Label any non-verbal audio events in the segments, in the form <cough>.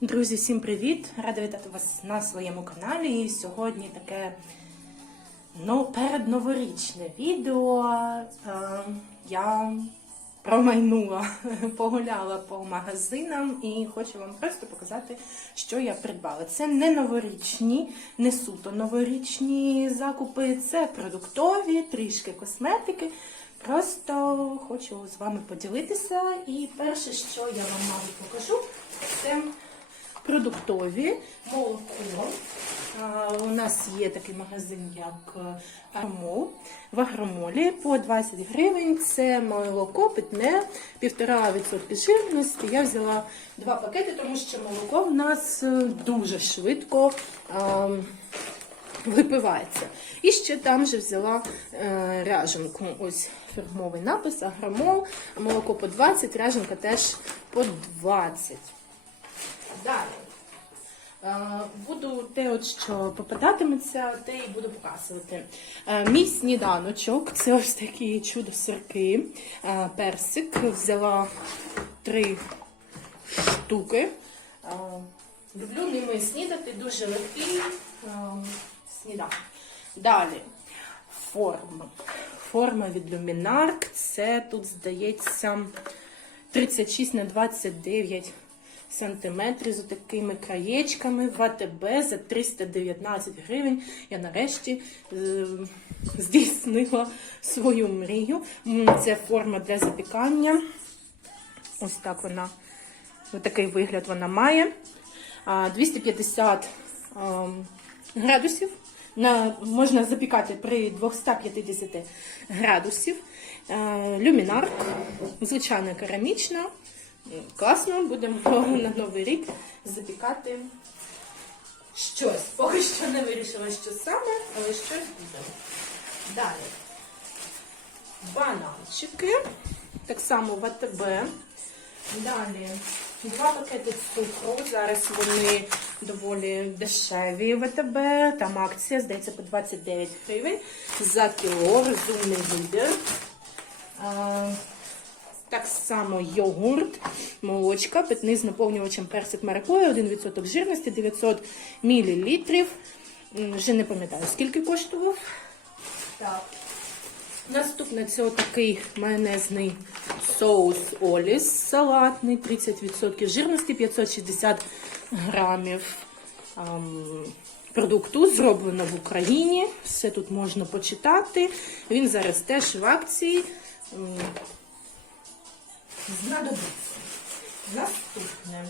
Друзі, всім привіт! Рада вітати вас на своєму каналі. І сьогодні таке ну, передноворічне відео. Е, я промайнула, <laughs> погуляла по магазинам і хочу вам просто показати, що я придбала. Це не новорічні, не суто новорічні закупи, це продуктові, трішки косметики. Просто хочу з вами поділитися. І перше, що я вам мабуть покажу, це продуктові, молоко. У нас є такий магазин, як е, Армол. В Агромолі по 20 гривень. Це молоко питне, 1,5% жирності. Я взяла два пакети, тому що молоко в нас е, дуже швидко. а, Випивається. І ще там же взяла е, ряженку. Ось фірмовий напис, агромол, молоко по 20, ряженка теж по 20. Далі. Е, Буду те, от що попадатиметься, те і буду показувати. Е, Мій сніданочок це ось такі чудо-сирки. Е, Персик взяла три штуки. Люблю ними снідати, дуже легкий сніданок. Далі форма. Форма від Luminark. Це тут, здається, 36 на 29 сантиметрів з такими краєчками в АТБ за 319 гривень. Я нарешті е, здійснила свою мрію. Це форма для запікання. Ось так вона, ось такий вигляд вона має. 250 ем, градусів. На, можна запікати при 250 градусів. Е, люмінарк, звичайно, керамічна. Класно, будемо <laughs> на новий рік запікати щось. Поки що не вирішила, що саме, але щось буде. Далі. Бананчики. Так само в АТБ. Далі. Два пакети цукру. Зараз вони доволі дешеві в АТБ. Там акція, здається, по 29 гривень за кіло. Розумний вибір. Так само йогурт, молочка, питний з наповнювачем персик маракуя, 1% жирності, 900 мл. Вже не пам'ятаю, скільки коштував. Так. Наступне це отакий майонезний соус Оліс салатний, 30% жирності, 560 грамів ам, продукту. Зроблено в Україні. Все тут можна почитати. Він зараз теж в акції. Знадобиться. Наступне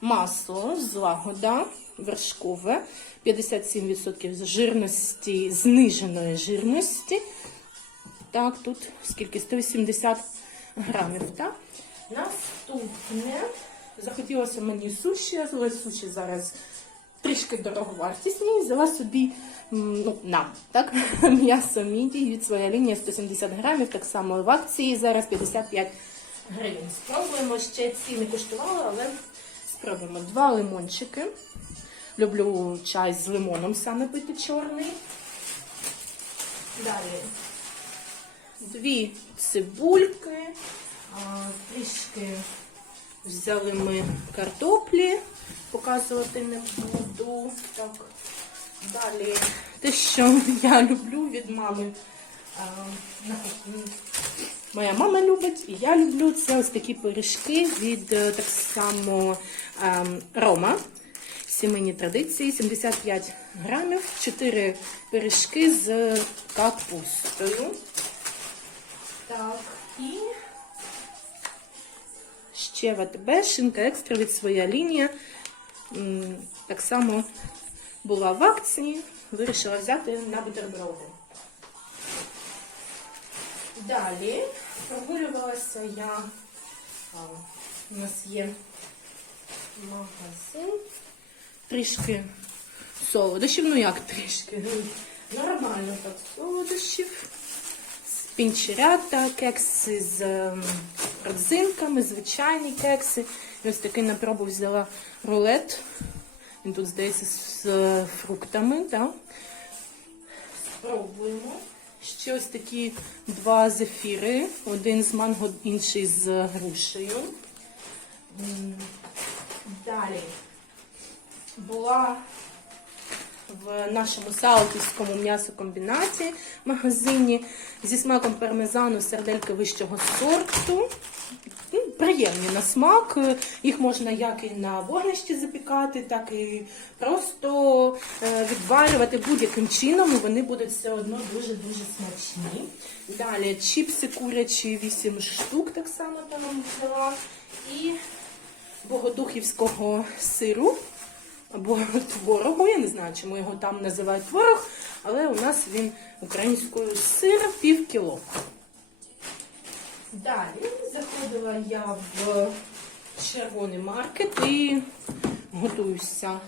масло злагода вершкове, 57% жирності, зниженої жирності. Так, тут скільки? 180 грамів. Так? Наступне. Захотілося мені суші, але суші зараз трішки дороговартісні. Взяла собі ну, нам, так? <laughs> м'ясо мідій від своєї лінії 170 грамів, так само в акції зараз 55 гривень. Спробуємо ще ці не куштувала, але спробуємо два лимончики. Люблю чай з лимоном саме пити чорний. Далі дві цибульки, трішки взяли ми картоплі, показувати не буду. Так. Далі те, що я люблю від мами. Моя мама любить і я люблю. Це ось такі пиріжки від е, так само ем, Рома. Сімейні традиції, 75 грамів, 4 пиріжки з капустою. Так, і ще в АТБ шинка екстра від своя лінія. Так само була в акції, вирішила взяти на бутерброди. Далі прогулювалася я. А, у нас є магазин. Трішки солодощів. Ну як трішки? Нормально так солодощів. Пінчерята, кекси з ем, родзинками, звичайні кекси. І ось такий на пробу взяла рулет. Він тут, здається, з фруктами. Так? Спробуємо. Ще ось такі два зефіри. Один з манго, інший з грушею. Далі була в нашому саутівському м'ясокомбінаті магазині зі смаком пармезану сердельки вищого сорту. Приємні на смак. Їх можна як і на вогнищі запікати, так і просто е, відварювати будь-яким чином. і Вони будуть все одно дуже-дуже смачні. Далі чіпси курячі 8 штук, так само там взяла. І богодухівського сиру або творогу. Я не знаю, чому його там називають творог, але у нас він українською сир пів кіло. Далі заходила я в червоний маркет і готуюся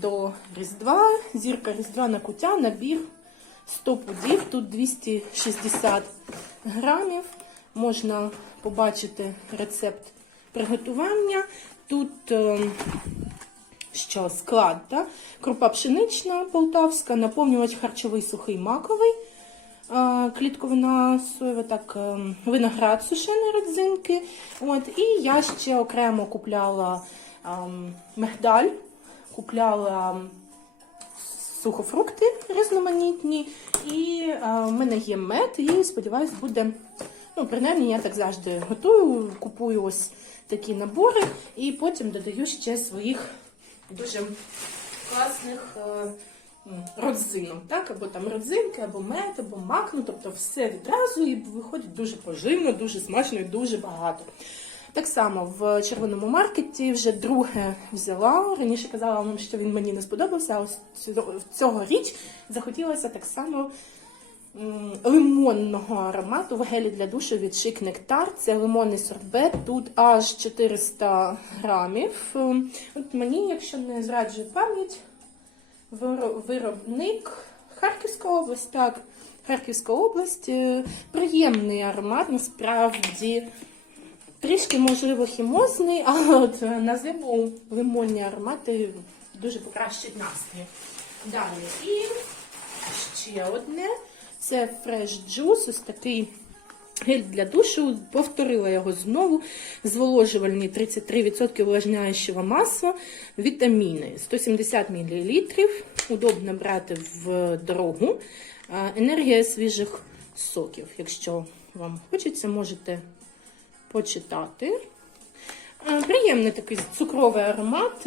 до Різдва. Зірка Різдвяна кутя, набір 100 пудів, тут 260 грамів. Можна побачити рецепт приготування. Тут е, що склад, да? крупа пшенична полтавська, наповнювач харчовий сухий маковий, клітковина соєва, так, е, виноград сушеної родзинки. От, і я ще окремо купляла е, мигдаль, купляла сухофрукти різноманітні, і е, в мене є мед, і сподіваюсь, буде. Ну, принаймні, я так завжди готую, купую ось такі набори, і потім додаю ще своїх дуже класних м, родзинок, так? Або там родзинки, або мед, або мак, ну тобто все відразу і виходить дуже поживно, дуже смачно і дуже багато. Так само в червоному маркеті вже друге взяла. Раніше казала вам, що він мені не сподобався, а ось цього- цьогоріч захотілося так само лимонного аромату в гелі для душу від Chic Nectar. Це лимонний сорбет. Тут аж 400 грамів. От мені, якщо не зраджує пам'ять, виробник Харківська область, так, Харківська область. Е, Приємний аромат, насправді. Трішки, можливо, хімозний, <laughs> але от на зиму лимонні аромати дуже покращать настрій. Далі. І ще одне. Це Juice, ось такий гель для душу. Повторила його знову. Зволожувальний 33% увлажняючого масла, вітаміни 170 мл. Удобно брати в дорогу. Енергія свіжих соків. Якщо вам хочеться, можете почитати. Приємний такий цукровий аромат.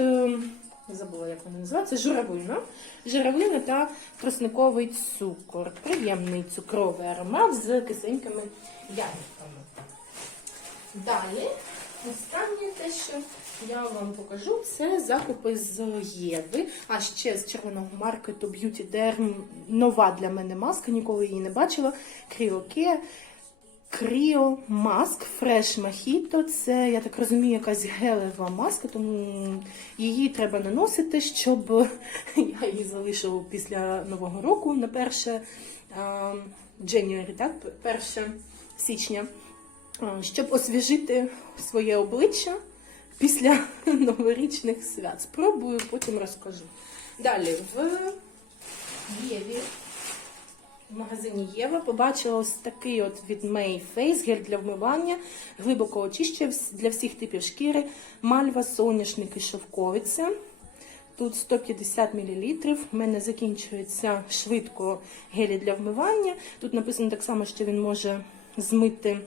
Е, Забула, як вони називаються. Журавлина. Журавлина та тросниковий цукор. Приємний цукровий аромат з кисенькими ягідками. Далі, останнє те, що я вам покажу, це закупи з Єви. А ще з червоного маркету Beauty Derm. Нова для мене маска, ніколи її не бачила. Кріоке. Кріо Маск Фреш Мохіто. Це, я так розумію, якась гелева маска, тому її треба наносити, щоб <laughs> я її залишу після Нового року на перше January, так, 1 січня, щоб освіжити своє обличчя після <laughs> новорічних свят. Спробую, потім розкажу. Далі в Єві в магазині Єва побачила ось такий от від May Face гель для вмивання, глибоко очищує для всіх типів шкіри, мальва, соняшник і шовковиця. Тут 150 мл. У мене закінчується швидко гелі для вмивання. Тут написано так само, що він може змити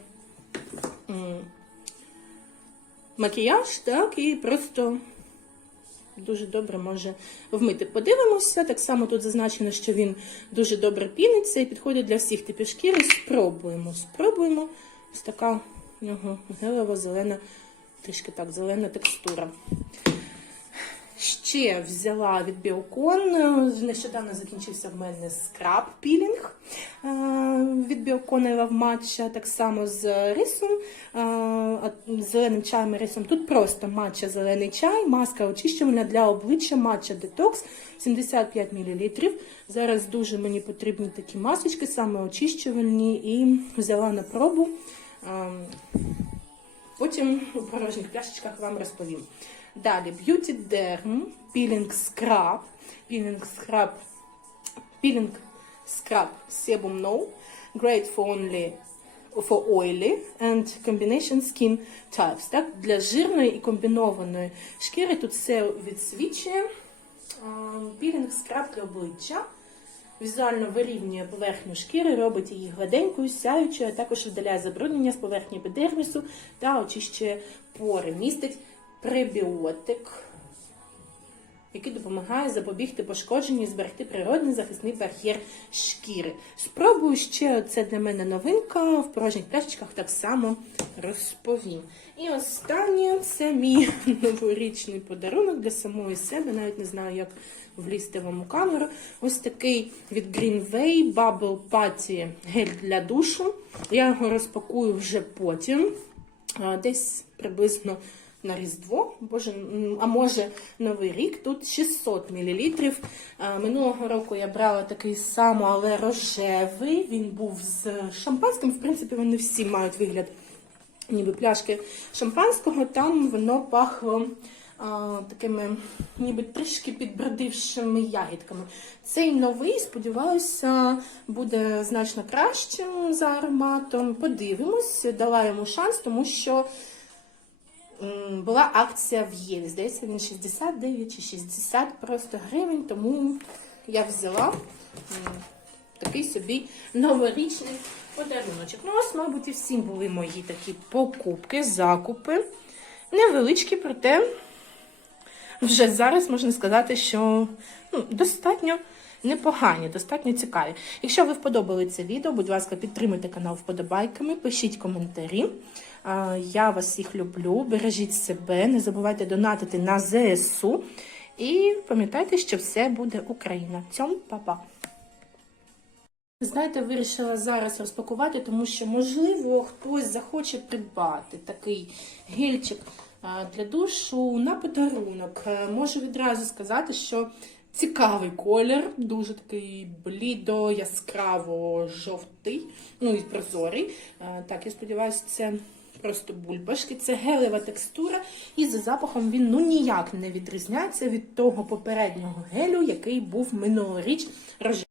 макіяж, так, і просто дуже добре може вмити. Подивимося. Так само тут зазначено, що він дуже добре піниться і підходить для всіх типів шкіри. Спробуємо. Спробуємо. Ось така у нього гелева зелена, трішки так, зелена текстура. Ще взяла від Біокон. Нещодавно закінчився в мене скраб пілінг від Біокон I Love Matcha, так само з рисом, е, зеленим чаєм і рисом. Тут просто матча зелений чай, маска очищувальна для обличчя, матча детокс 75 мл. Зараз дуже мені потрібні такі масочки, саме очищувальні, і взяла на пробу. Е, Потім у порожніх пляшечках вам розповім. Далі Beauty Derm, Peeling Scrub, Peeling Scrub, Peeling Scrub Sebum No, Great for Only for oily and combination skin types. Так? Для жирної і комбінованої шкіри тут все відсвічує. Пілінг скраб для обличчя. Візуально вирівнює поверхню шкіри, робить її гладенькою, сяючою, а також видаляє забруднення з поверхні епідермісу та очищує пори. Містить пребіотик, який допомагає запобігти пошкодженню і зберегти природний захисний бар'єр шкіри. Спробую ще це для мене новинка. В порожніх пляшечках так само розповім. І останнє це мій <laughs> новорічний подарунок для самої себе. Навіть не знаю, як влізти вам у камеру. Ось такий від Greenway Bubble Patty гель для душу. Я його розпакую вже потім. Десь приблизно на Різдво, боже, а може Новий рік. Тут 600 мл. Минулого року я брала такий самий, але рожевий. Він був з шампанським. В принципі, вони всі мають вигляд ніби пляшки шампанського. Там воно пахло а, такими, ніби трішки підбродившими ягідками. Цей новий, сподіваюся, буде значно кращим за ароматом. Подивимось, дала йому шанс, тому що. Була акція в Єві. Здається, він 69 чи 60 просто гривень, тому я взяла такий собі новорічний подаруночок. Ну, ось, мабуть, і всім були мої такі покупки, закупи. Невеличкі, проте вже зараз можна сказати, що ну, достатньо непогані, достатньо цікаві. Якщо ви вподобали це відео, будь ласка, підтримуйте канал вподобайками, пишіть коментарі. Я вас всіх люблю, бережіть себе, не забувайте донатити на ЗСУ. І пам'ятайте, що все буде Україна. Цьом, па-па! Знаєте, вирішила зараз розпакувати, тому що, можливо, хтось захоче придбати такий гельчик для душу на подарунок. Е, Можу відразу сказати, що цікавий колір, дуже такий блідо, яскраво жовтий, ну і прозорий. Е, Так, я сподіваюся, це просто бульбашки. Це гелева текстура, і за запахом він ну ніяк не відрізняється від того попереднього гелю, який був минулоріч рожевий.